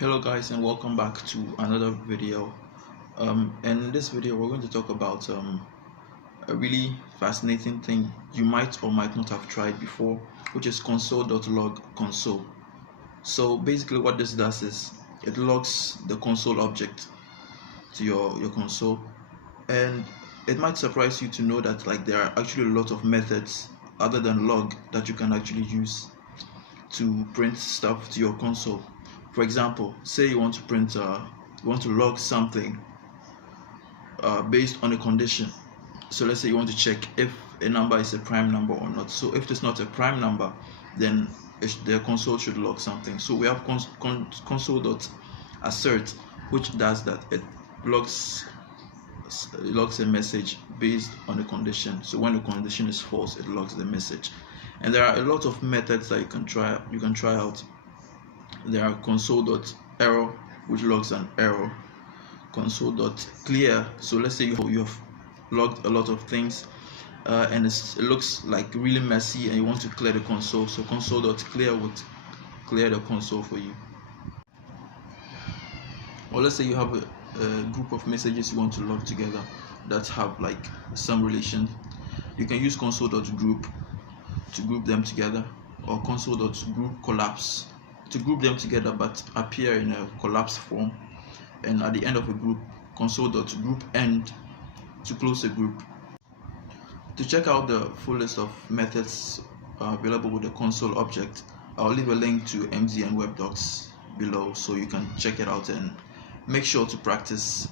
Hello guys, and welcome back to another video. In this video we're going to talk about a really fascinating thing you might or might not have tried before, which is Console.log console. So basically what this does is it logs the console object to your console, and it might surprise you to know that there are actually a lot of methods other than log that you can actually use to print stuff to your console. For example, say you want to log something based on a condition. So let's say you want to check if a number is a prime number or not. So if it's not a prime number, then the console should log something. So we have console.assert, which does that. It logs a message based on the condition. So when the condition is false, it logs the message. And there are a lot of methods that you can try out. There are console.error, which logs an error. Console.clear. So let's say you have logged a lot of things and it looks like really messy and you want to clear the console. So console.clear would clear the console for you. Or let's say you have a group of messages you want to log together that have some relation. You can use console.group to group them together, or console.group collapse to group them together but appear in a collapse form, and at the end of a group, console.group end to close a group. To check out the full list of methods available with the console object, I'll leave a link to MZN web docs below so you can check it out and make sure to practice.